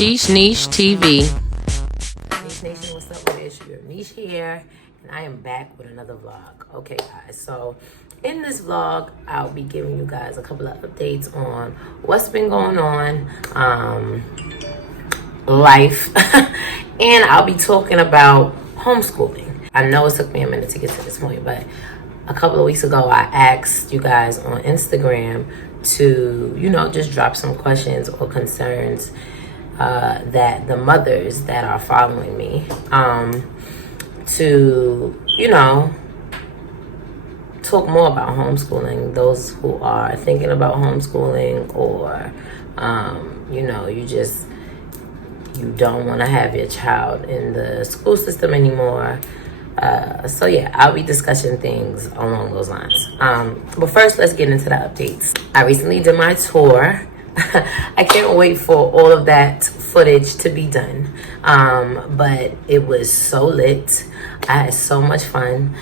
Sheesh Niche TV. Niche Nation, what's up with it? Your Niche here, and I am back with another vlog. Okay, guys, so in this vlog, I'll be giving you guys a couple of updates on what's been going on, life, and I'll be talking about homeschooling. I know it took me a minute to get to this point, but a couple of weeks ago, I asked you guys on Instagram to, just drop some questions or concerns that the mothers that are following me, to, talk more about homeschooling, those who are thinking about homeschooling, or, you don't want to have your child in the school system anymore. So yeah, I'll be discussing things along those lines. But first, let's get into the updates. I recently did my tour. I can't wait for all of that footage to be done. But it was so lit. I had so much fun.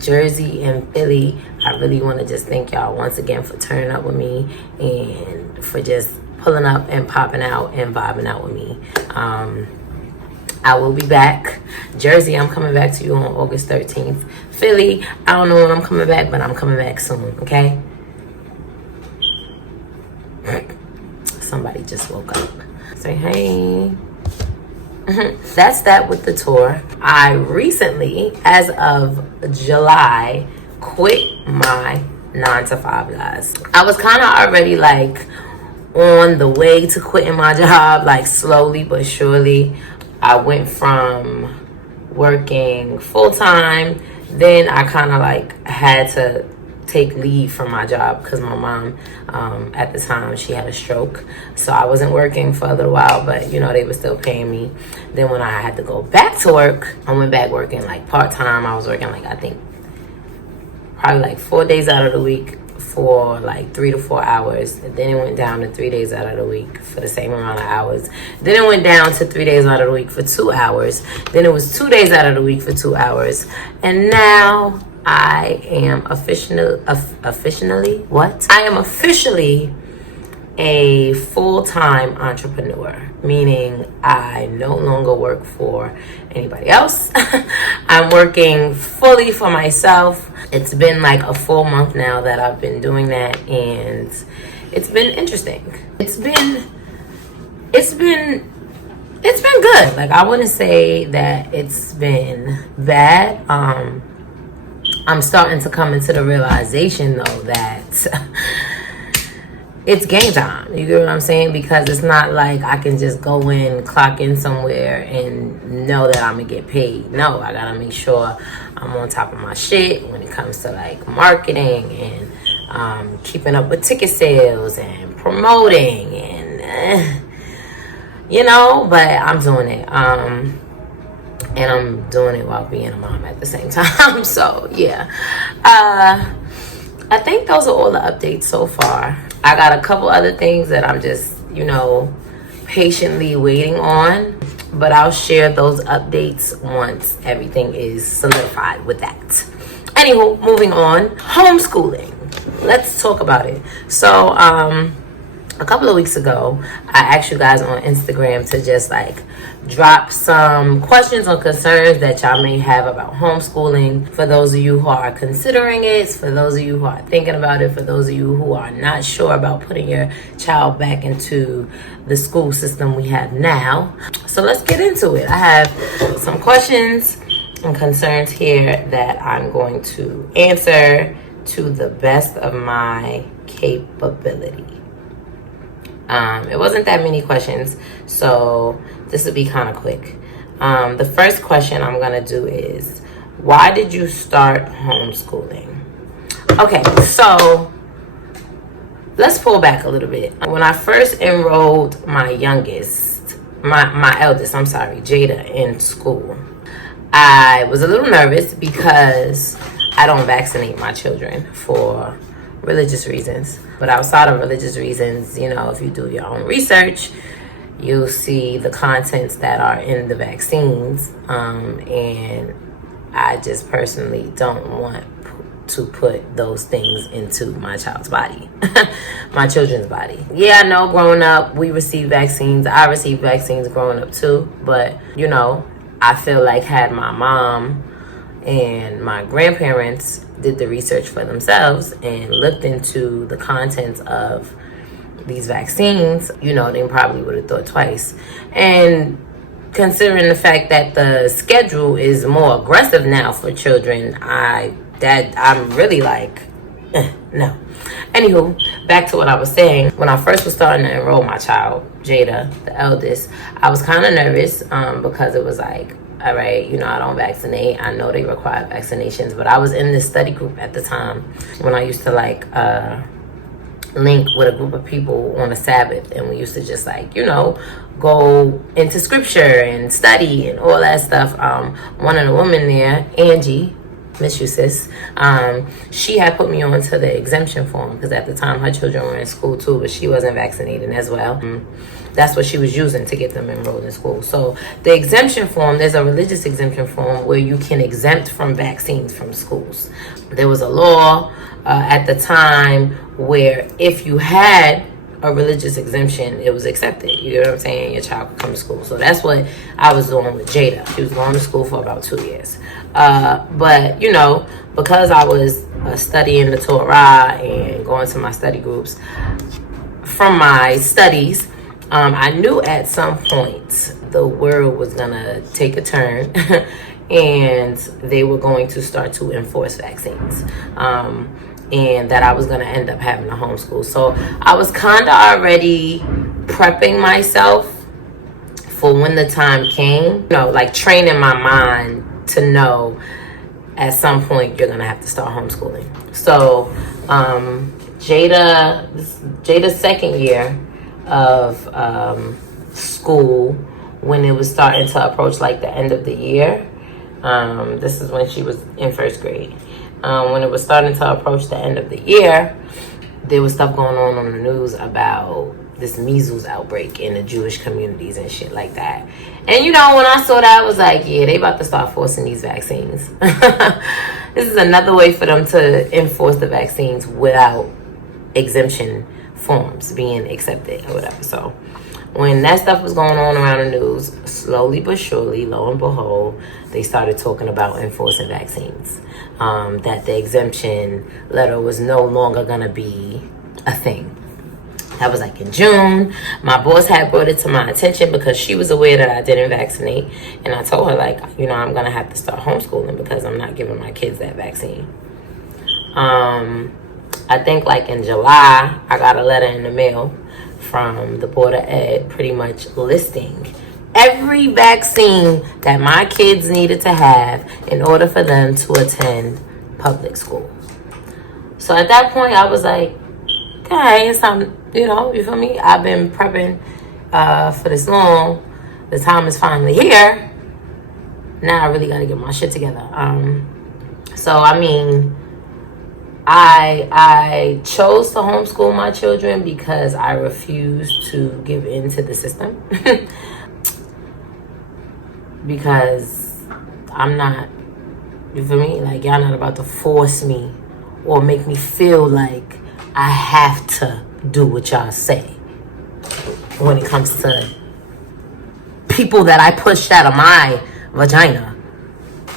Jersey and Philly, I really want to just thank y'all once again for turning up with me and for just pulling up and popping out and vibing out with me. I will be back. Jersey, I'm coming back to you on August 13th. Philly, I don't know when I'm coming back, but I'm coming back soon, okay? Somebody just woke up. Say hey. That's that with the tour. I recently, as of July, quit my 9-to-5, guys. I was kind of already on the way to quitting my job, slowly but surely. I went from working full-time, then I kind of had to take leave from my job because my mom, at the time, she had a stroke. So I wasn't working for a little while, but they were still paying me. Then when I had to go back to work, I went back working part-time. I was working I think probably 4 days out of the week for 3 to 4 hours. And then it went down to 3 days out of the week for the same amount of hours. Then it went down to 3 days out of the week for 2 hours. Then it was 2 days out of the week for 2 hours. And now I am officially a full-time entrepreneur, meaning I no longer work for anybody else. I'm working fully for myself. It's been a full month now that I've been doing that, and it's been interesting. It's been good. I wouldn't say that it's been bad. I'm starting to come into the realization though that it's game time. You get what I'm saying? Because it's not I can just go in, clock in somewhere and know that I'm gonna get paid. No, I gotta make sure I'm on top of my shit when it comes to marketing and keeping up with ticket sales and promoting and but I'm doing it. And I'm doing it while being a mom at the same time. So yeah, I think those are all the updates so far. I got a couple other things that I'm just, patiently waiting on. But I'll share those updates once everything is solidified with that. Anywho, moving on. Homeschooling. Let's talk about it. So, a couple of weeks ago, I asked you guys on Instagram to just drop some questions or concerns that y'all may have about homeschooling. For those of you who are considering it, for those of you who are thinking about it, for those of you who are not sure about putting your child back into the school system we have now. So let's get into it. I have some questions and concerns here that I'm going to answer to the best of my capability. It wasn't that many questions, so this will be kind of quick. The first question I'm going to do is, why did you start homeschooling? Okay, so let's pull back a little bit. When I first enrolled my youngest, my eldest, Jada, in school, I was a little nervous because I don't vaccinate my children for religious reasons. But outside of religious reasons, if you do your own research, you'll see the contents that are in the vaccines. And I just personally don't want to put those things into my child's body, my children's body. Yeah, I know growing up, we received vaccines. I received vaccines growing up too. But, you know, I feel like had my mom and my grandparents did the research for themselves and looked into the contents of these vaccines, you know, they probably would have thought twice. And considering the fact that the schedule is more aggressive now for children, I'm really like, no. Anywho, back to what I was saying. When I first was starting to enroll my child, Jada, the eldest, I was kind of nervous because it was like, all right, you know, I don't vaccinate. I know they require vaccinations, but I was in this study group at the time when I used to like link with a group of people on a Sabbath, and we used to just like, you know, go into scripture and study and all that stuff. One of the women there, Angie, miss you sis, she had put me on to the exemption form because at the time her children were in school too, but she wasn't vaccinated as well. That's what she was using to get them enrolled in school. So the exemption form, there's a religious exemption form where you can exempt from vaccines from schools. There was a law at the time where if you had a religious exemption, it was accepted. You know what I'm saying? Your child could come to school. So that's what I was doing with Jada. She was going to school for about 2 years. But, you know, because I was studying the Torah and going to my study groups, from my studies, I knew at some point the world was going to take a turn and they were going to start to enforce vaccines. And that I was going to end up having a homeschool. So I was kind of already prepping myself for when the time came, you know, like training my mind to know at some point you're going to have to start homeschooling. So Jada's second year of school, when it was starting to approach like the end of the year, this is when she was in first grade. When it was starting to approach the end of the year, there was stuff going on the news about this measles outbreak in the Jewish communities and shit like that. And you know, when I saw that, I was like, yeah, they about to start forcing these vaccines. This is another way for them to enforce the vaccines without exemption forms being accepted or whatever. So when that stuff was going on around the news, slowly but surely, lo and behold, they started talking about enforcing vaccines. That the exemption letter was no longer going to be a thing. That was like in June. My boss had brought it to my attention because she was aware that I didn't vaccinate. And I told her, like, you know, I'm going to have to start homeschooling because I'm not giving my kids that vaccine. I think like in July, I got a letter in the mail from the Board of Ed pretty much listing every vaccine that my kids needed to have in order for them to attend public school. So at that point, I was like, okay, it's time, you know, you feel me? I've been prepping for this long. The time is finally here. Now I really got to get my shit together. So, I mean, I chose to homeschool my children because I refuse to give in to the system. Because I'm not, you feel me? Like, y'all not about to force me or make me feel like I have to do what y'all say when it comes to people that I pushed out of my vagina.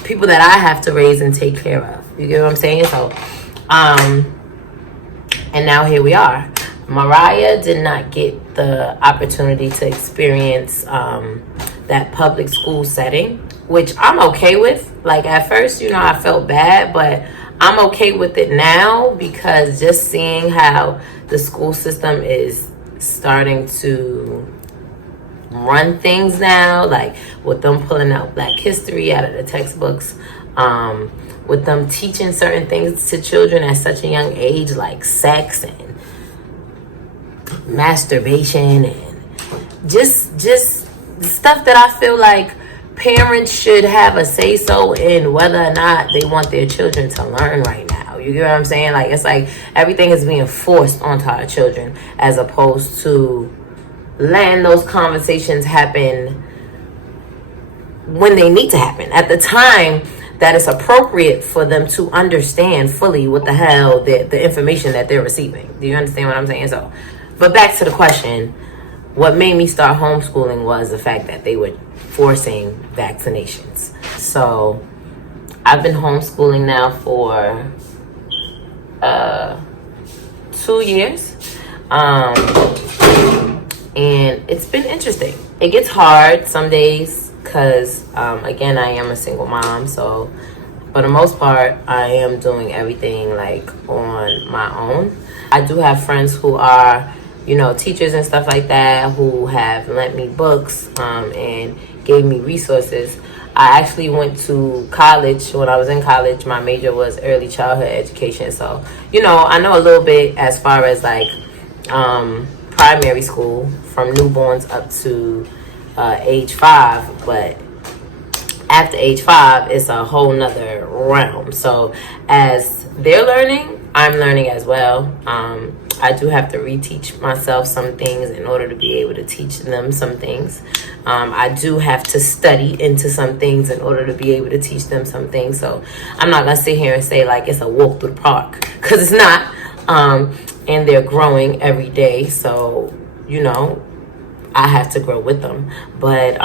People that I have to raise and take care of. You get what I'm saying? So, and now here we are. Mariah did not get the opportunity to experience that public school setting, which I'm okay with. Like at first, you know, I felt bad, but I'm okay with it now because just seeing how the school system is starting to run things now, like with them pulling out Black history out of the textbooks, with them teaching certain things to children at such a young age, like sex and masturbation and just stuff that I feel like parents should have a say-so in whether or not they want their children to learn right now. You get what I'm saying? Like, it's like everything is being forced onto our children as opposed to letting those conversations happen when they need to happen. At the time, that it's appropriate for them to understand fully what the hell the information that they're receiving. Do you understand what I'm saying? So, but back to the question, what made me start homeschooling was the fact that they were forcing vaccinations. So I've been homeschooling now for 2 years. And it's been interesting. It gets hard some days because, again, I am a single mom. So for the most part, I am doing everything like on my own. I do have friends who are, you know, teachers and stuff like that, who have lent me books and gave me resources. I actually went to college. When I was in college, my major was early childhood education. So, you know, I know a little bit as far as like primary school, from newborns up to age 5. But after age 5, it's a whole nother realm. So as they're learning, I'm learning as well. I do have to reteach myself some things in order to be able to teach them some things. I do have to study into some things in order to be able to teach them some things. So I'm not going to sit here and say like it's a walk through the park, because it's not. And they're growing every day. So, you know, I have to grow with them. But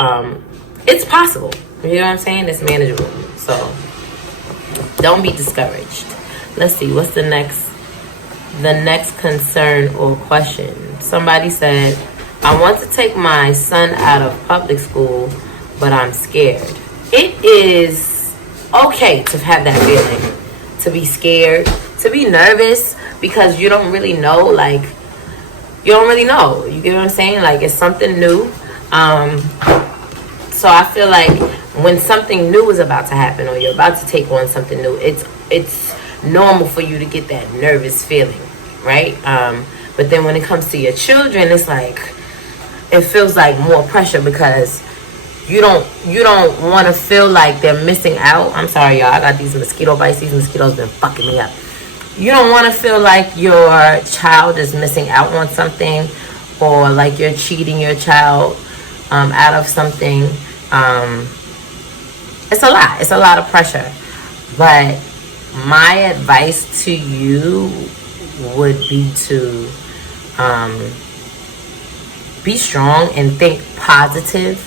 it's possible. You know what I'm saying? It's manageable. So don't be discouraged. Let's see. What's the next concern or question? Somebody said, I want to take my son out of public school, but I'm scared. It is okay to have that feeling, to be scared, to be nervous, because you don't really know, like, you don't really know. You get what I'm saying? Like, it's something new. So I feel like when something new is about to happen, or you're about to take on something new, it's normal for you to get that nervous feeling, right? But then when it comes to your children, it's like, it feels like more pressure, because you don't want to feel like they're missing out. I'm sorry, y'all, I got these mosquito bites. These mosquitoes been fucking me up. You don't want to feel like your child is missing out on something, or like you're cheating your child out of something. It's a lot. It's a lot of pressure. But my advice to you would be to be strong and think positive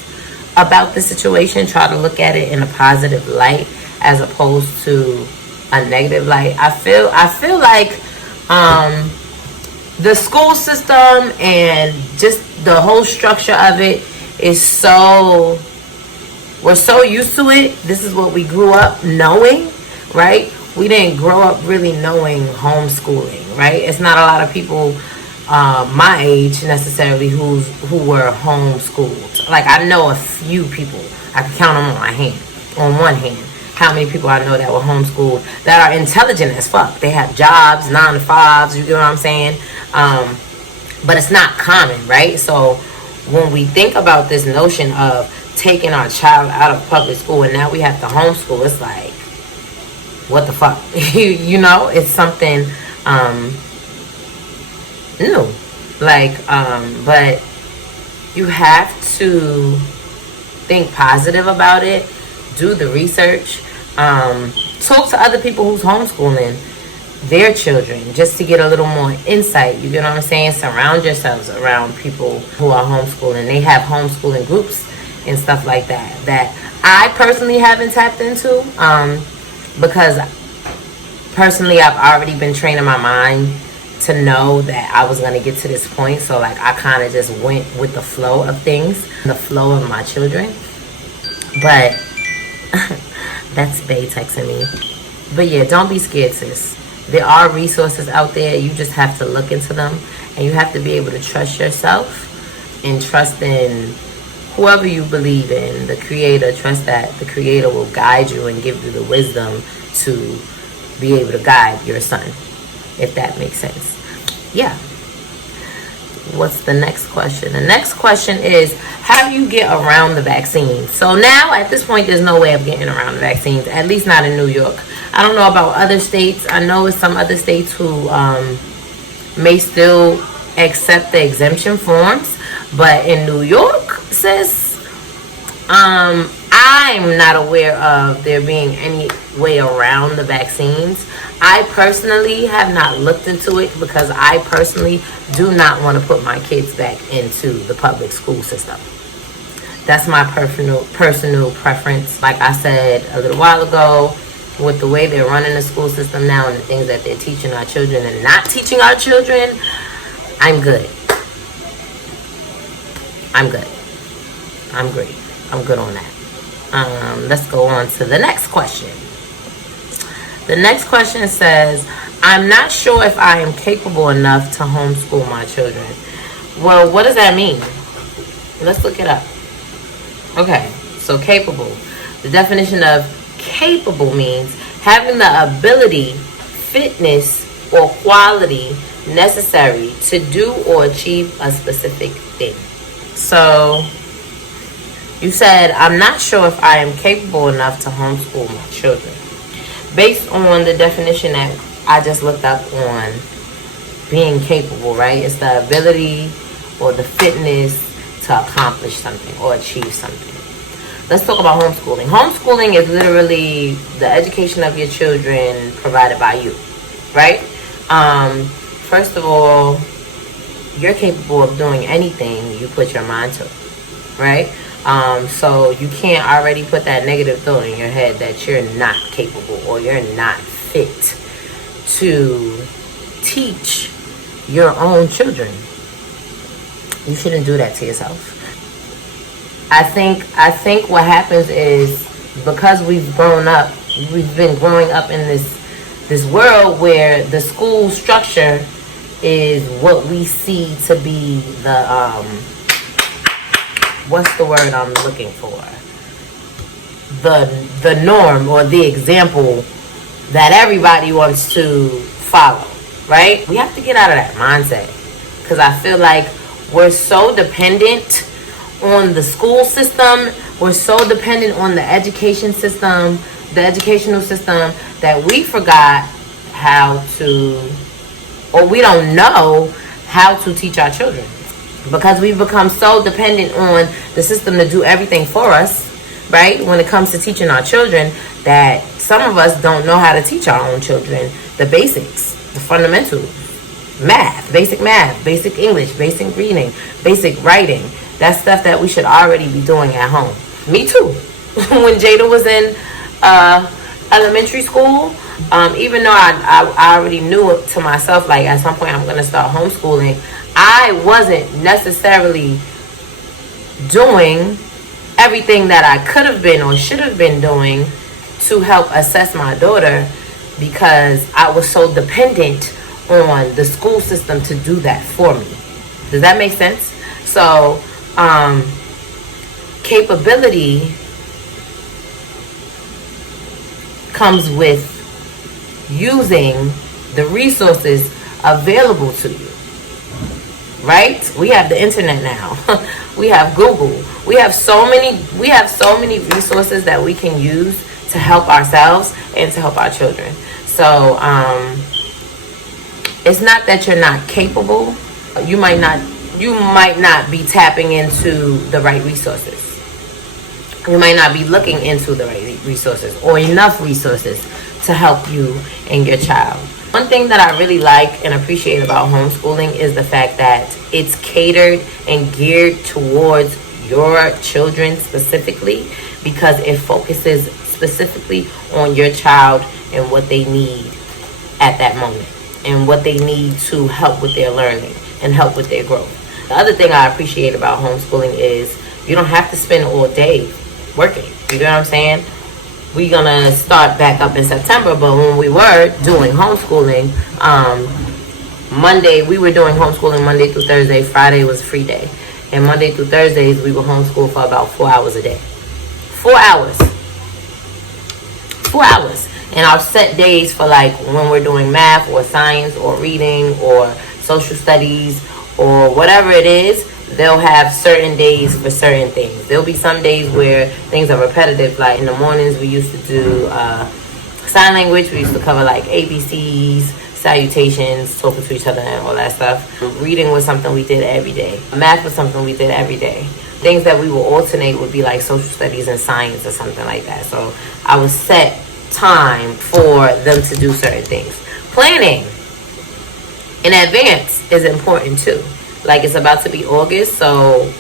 about the situation. Try to look at it in a positive light as opposed to a negative light. I feel like the school system and just the whole structure of it is so, we're so used to it. This is what we grew up knowing, right? We didn't grow up really knowing homeschooling, right? It's not a lot of people my age necessarily who were homeschooled. Like, I know a few people. I can count them on one hand, how many people I know that were homeschooled that are intelligent as fuck. They have jobs, 9 to 5s, you get what I'm saying? But it's not common, right? So when we think about this notion of taking our child out of public school and now we have to homeschool, it's like, what the fuck? You know, it's something new. Like, but you have to think positive about it. Do the research. Talk to other people who's homeschooling their children just to get a little more insight. You get what I'm saying? Surround yourselves around people who are homeschooling. They have homeschooling groups and stuff like that that I personally haven't tapped into, because personally I've already been training my mind to know that I was going to get to this point. So like, I kind of just went with the flow of things, the flow of my children. But that's Bae texting me. But yeah, don't be scared, sis. There are resources out there. You just have to look into them, and you have to be able to trust yourself and trust in whoever you believe in, the creator. Trust that the creator will guide you and give you the wisdom to be able to guide your son, if that makes sense. Yeah. What's the next question? The next question is, how do you get around the vaccine? So now at this point, there's no way of getting around the vaccines, at least not in New York. I don't know about other states. I know it's some other states who may still accept the exemption forms, but in New York, sis, I I'm not aware of there being any way around the vaccines. I personally have not looked into it because I personally do not want to put my kids back into the public school system. That's my personal preference. Like I said a little while ago, with the way they're running the school system now and the things that they're teaching our children and not teaching our children, I'm good. I'm good. I'm great. I'm good on that. Let's go on to the next question. The next question says, I'm not sure if I am capable enough to homeschool my children. Well, what does that mean? Let's look it up. Okay, so capable. The definition of capable means having the ability, fitness, or quality necessary to do or achieve a specific thing. So you said, I'm not sure if I am capable enough to homeschool my children. Based on the definition that I just looked up on being capable, right? It's the ability or the fitness to accomplish something or achieve something. Let's talk about homeschooling. Homeschooling is literally the education of your children provided by you, right? First of all, you're capable of doing anything you put your mind to, right? So you can't already put that negative thought in your head that you're not capable or you're not fit to teach your own children. You shouldn't do that to yourself. I think what happens is because we've been growing up in this world where the school structure is what we see to be the what's the word I'm looking for? The norm or the example that everybody wants to follow, right? We have to get out of that mindset because I feel like we're so dependent on the school system. We're so dependent on the educational system, that we forgot how to, or we don't know how to teach our children. Because we've become so dependent on the system to do everything for us, right? When it comes to teaching our children, that some of us don't know how to teach our own children the basics, the fundamentals. Basic math, basic English, basic reading, basic writing. That's stuff that we should already be doing at home. Me too. When Jada was in elementary school, even though I already knew it to myself, like at some point I'm going to start homeschooling, I wasn't necessarily doing everything that I could have been or should have been doing to help assess my daughter because I was so dependent on the school system to do that for me. Does that make sense? So, capability comes with using the resources available to you. Right? We have the internet now. We have Google. We have so many resources that we can use to help ourselves and to help our children. So it's not that you're not capable. You might not be tapping into the right resources. You might not be looking into the right resources or enough resources to help you and your child. One thing that I really like and appreciate about homeschooling is the fact that it's catered and geared towards your children specifically, because it focuses specifically on your child and what they need at that moment and what they need to help with their learning and help with their growth. The other thing I appreciate about homeschooling is you don't have to spend all day working. You know what I'm saying? We're gonna start back up in September, but when we were doing homeschooling, we were doing homeschooling Monday through Thursday. Friday was a free day, and Monday through Thursdays we would homeschool for about 4 hours a day. 4 hours. And our set days for like when we're doing math or science or reading or social studies or whatever it is, they'll have certain days for certain things. There'll be some days where things are repetitive, like in the mornings we used to do sign language. We used to cover like ABCs, salutations, talking to each other and all that stuff. Reading was something we did every day. Math was something we did every day. Things that we will alternate would be like social studies and science or something like that. So I would set time for them to do certain things. Planning in advance is important too. Like, it's about to be August, so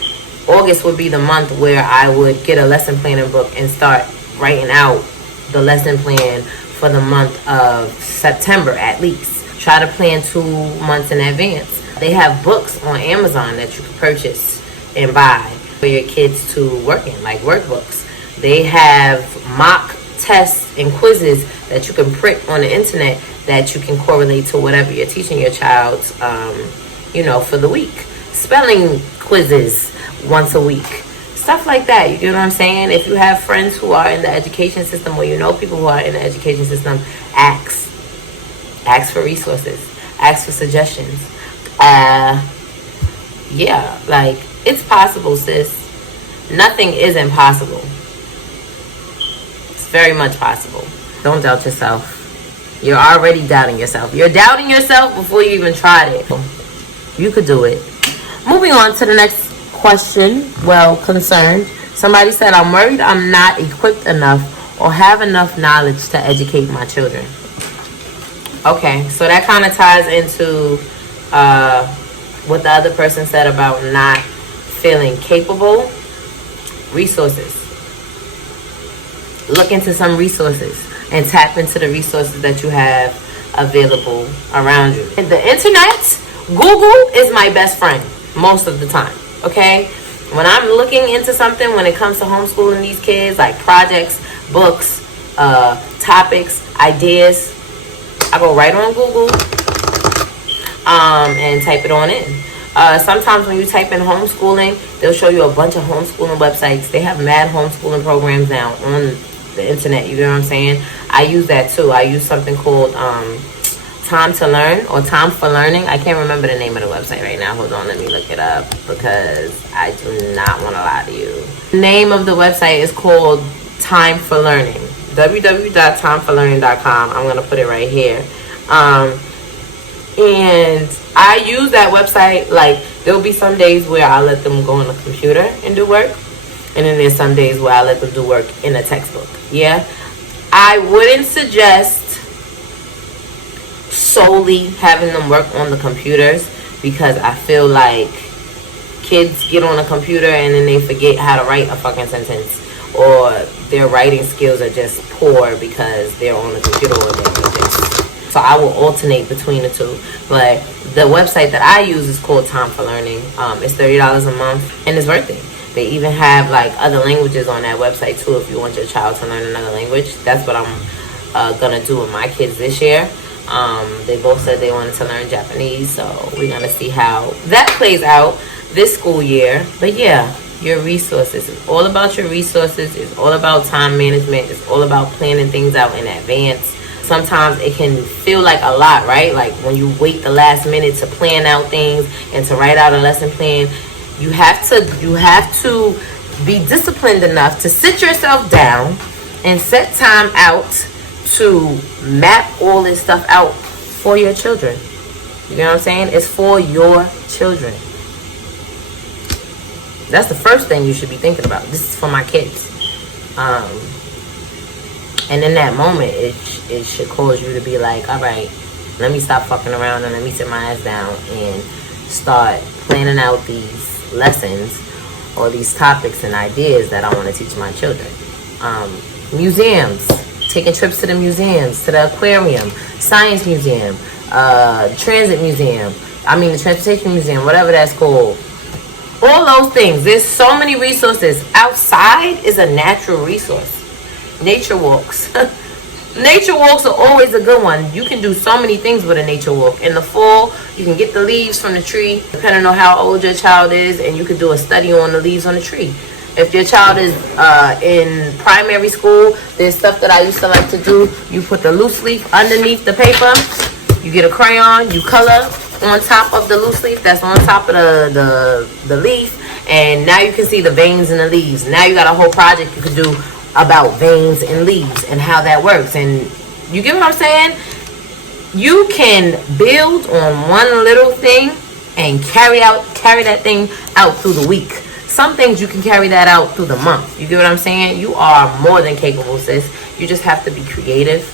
August would be the month where I would get a lesson planning book and start writing out the lesson plan for the month of September at least. Try to plan 2 months in advance. They have books on Amazon that you can purchase and buy for your kids to work in, like workbooks. They have mock tests and quizzes that you can print on the internet that you can correlate to whatever you're teaching your child, for the week. Spelling quizzes once a week. Stuff like that. You get what I'm saying? If you have friends who are in the education system, or you know people who are in the education system, ask for resources. Ask for suggestions. Like, it's possible, sis. Nothing is impossible. It's very much possible. Don't doubt yourself. You're already doubting yourself. You're doubting yourself before you even tried it. You could do it. Moving on to the next question. Concern. Somebody said, I'm worried I'm not equipped enough or have enough knowledge to educate my children. Okay, so that kind of ties into what the other person said about not feeling capable. Resources. Look into some resources and tap into the resources that you have available around you. The internet, Google is my best friend most of the time, okay? When I'm looking into something when it comes to homeschooling these kids, like projects, books, topics, ideas, I go right on Google and type it on in. Sometimes when you type in homeschooling, they'll show you a bunch of homeschooling websites. They have mad homeschooling programs now on the internet. You know what I'm saying? I use that too. I use something called Time to Learn or Time for Learning. I can't remember the name of the website right now. Hold on, let me look it up because I do not want to lie to you. The name of the website is called Time for Learning. www.timeforlearning.com. I'm going to put it right here. And I use that website. Like, there'll be some days where I let them go on the computer and do work. And then there's some days where I let them do work in a textbook. Yeah. I wouldn't suggest solely having them work on the computers, because I feel like kids get on a computer and then they forget how to write a fucking sentence, or their writing skills are just poor because they're on the computer all day. So I will alternate between the two. But the website that I use is called Time for Learning. It's $30 a month and it's worth it. They even have like other languages on that website too if you want your child to learn another language. That's what I'm gonna do with my kids this year. They both said they wanted to learn Japanese, so we're gonna see how that plays out this school year. But yeah, your resources. It's all about your resources. It's all about time management. It's all about planning things out in advance. Sometimes it can feel like a lot, right? Like when you wait the last minute to plan out things and to write out a lesson plan, you have to be disciplined enough to sit yourself down and set time out to map all this stuff out for your children. You know what I'm saying? It's for your children. That's the first thing you should be thinking about. This is for my kids. And in that moment, it should cause you to be like, all right, let me stop fucking around and let me sit my ass down and start planning out these lessons or these topics and ideas that I want to teach my children. Museums, taking trips to the museums, to the aquarium, science museum, transit museum, the transportation museum, whatever that's called. All those things. There's so many resources. Outside is a natural resource. Nature walks. Nature walks are always a good one. You can do so many things with a nature walk. In the fall, you can get the leaves from the tree, depending on how old your child is, and you can do a study on the leaves on the tree. If your child is in primary school, there's stuff that I used to like to do. You put the loose leaf underneath the paper. You get a crayon. You color on top of the loose leaf that's on top of the leaf. And now you can see the veins in the leaves. Now you got a whole project you can do about veins and leaves and how that works. And you get what I'm saying? You can build on one little thing and carry that thing out through the week. Some things you can carry that out through the month. You get what I'm saying? You are more than capable, sis. You just have to be creative.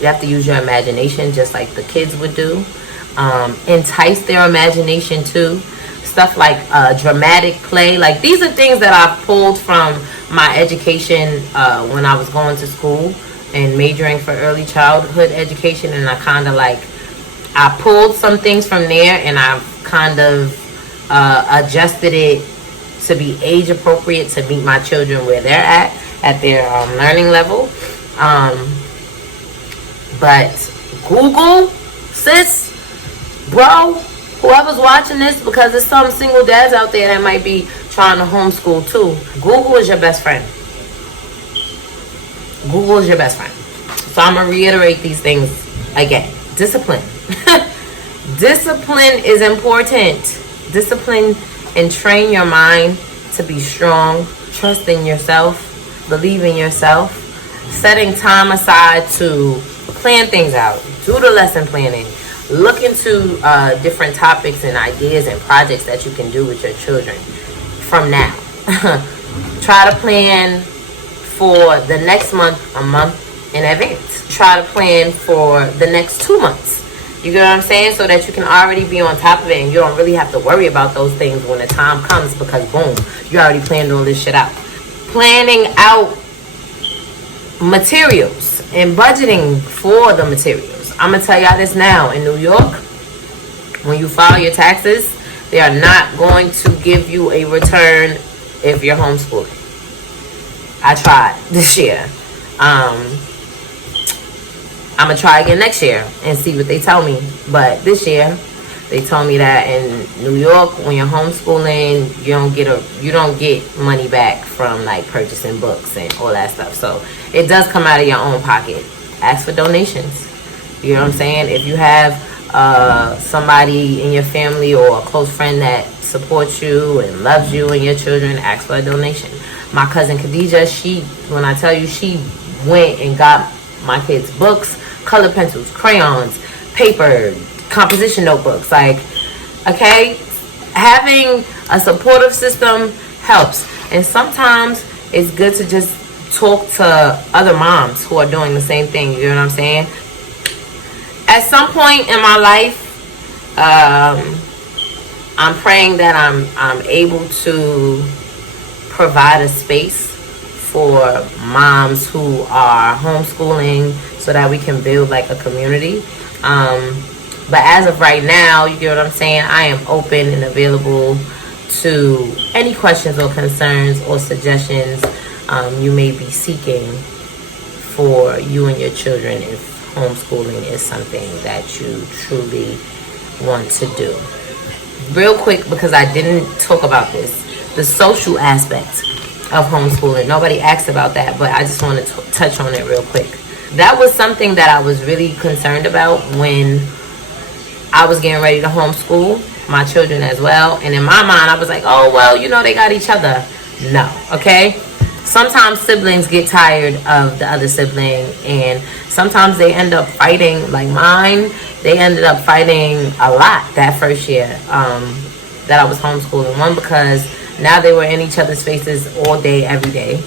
You have to use your imagination just like the kids would do. Entice their imagination too. Stuff like dramatic play. Like, these are things that I pulled from my education when I was going to school and majoring for early childhood education. And I kind of like, I pulled some things from there and I've kind of adjusted it to be age appropriate to meet my children where they're at their learning level. But Google, sis, bro, whoever's watching this, because there's some single dads out there that might be trying to homeschool too. Google is your best friend. Google is your best friend. So I'm going to reiterate these things again. Discipline. Discipline is important. Discipline and train your mind to be strong. Trust in yourself. Believe in yourself. Setting time aside to plan things out. Do the lesson planning. Look into different topics and ideas and projects that you can do with your children from now. Try to plan for the next month, a month in advance. Try to plan for the next 2 months. You get what I'm saying? So that you can already be on top of it and you don't really have to worry about those things when the time comes, because boom, you already planned all this shit out. Planning out materials and budgeting for the materials. I'm going to tell y'all this now. In New York, when you file your taxes, they are not going to give you a return if you're homeschooling. I tried this year. I'm going to try again next year and see what they tell me. But this year, they told me that in New York, when you're homeschooling, you don't get money back from like purchasing books and all that stuff. So it does come out of your own pocket. Ask for donations. You know what I'm saying? If you have somebody in your family or a close friend that supports you and loves you and your children, ask for a donation. My cousin Khadija, when I tell you, she went and got my kids books, color pencils, crayons, paper, composition notebooks. Like, okay, having a supportive system helps. And sometimes it's good to just talk to other moms who are doing the same thing. You know what I'm saying? At some point in my life, I'm praying that I'm able to provide a space for moms who are homeschooling so that we can build like a community. But as of right now, you get what I'm saying, I am open and available to any questions or concerns or suggestions you may be seeking for you and your children if homeschooling is something that you truly want to do. Real quick, because I didn't talk about this, the social aspect of homeschooling. Nobody asked about that, but I just want to touch on it real quick. That was something that I was really concerned about when I was getting ready to homeschool my children as well. And in my mind, I was like, oh, well, they got each other. No, okay? Sometimes siblings get tired of the other sibling, and sometimes they end up fighting. Like mine, they ended up fighting a lot that first year that I was homeschooling. One, because now they were in each other's faces all day, every day.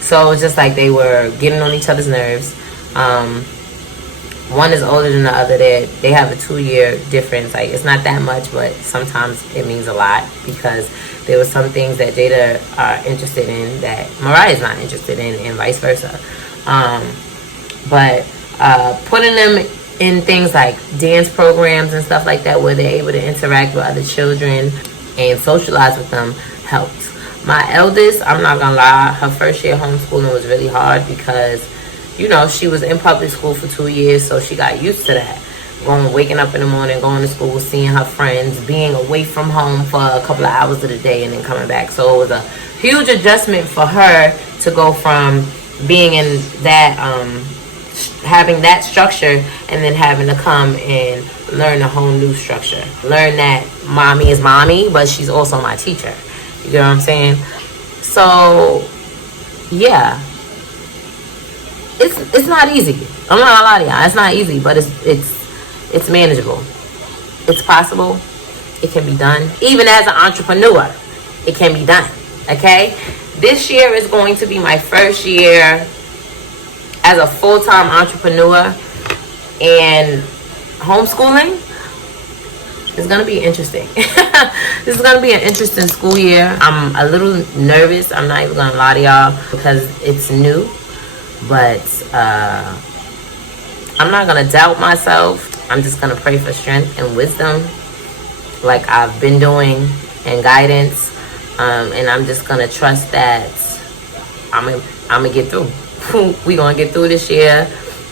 So it was just like they were getting on each other's nerves. One is older than the other. They have a 2-year difference. Like, it's not that much, but sometimes it means a lot, because there were some things that Jada are interested in that Mariah's not interested in, and vice versa. But putting them in things like dance programs and stuff like that, where they're able to interact with other children and socialize with them, helped. My eldest, I'm not gonna lie, her first year homeschooling was really hard because, she was in public school for 2 years, so she got used to that. Waking up in the morning, going to school, seeing her friends, being away from home for a couple of hours of the day, and then coming back. So it was a huge adjustment for her to go from being in that, having that structure, and then having to come and learn a whole new structure. Learn that mommy is mommy, but she's also my teacher. You get what I'm saying? So, yeah. It's not easy. I'm not gonna lie to y'all. It's not easy, but it's manageable. It's possible. It can be done. Even as an entrepreneur, it can be done. Okay, this year is going to be my first year as a full-time entrepreneur, and homeschooling is going to be interesting. This is going to be an interesting school year. I'm a little nervous, I'm not even going to lie to y'all, because it's new. But I'm not going to doubt myself. I'm just going to pray for strength and wisdom like I've been doing, and guidance. And I'm just going to trust that I'm going to get through. We're going to get through this year,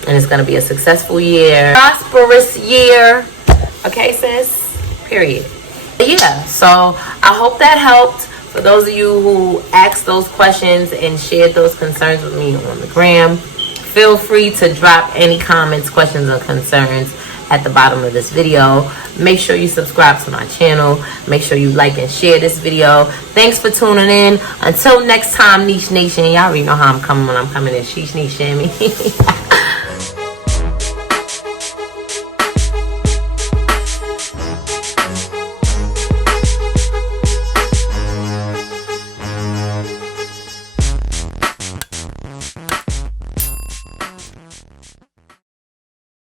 and it's going to be a successful year. Prosperous year. Okay, sis? Period. But yeah, so I hope that helped. For those of you who asked those questions and shared those concerns with me on the gram, feel free to drop any comments, questions, or concerns at the bottom of this video. Make sure you subscribe to my channel. Make sure you like and share this video. Thanks for tuning in. Until next time, Niche Nation. Y'all already know how I'm coming when I'm coming in. Sheesh, Niche, Shammy.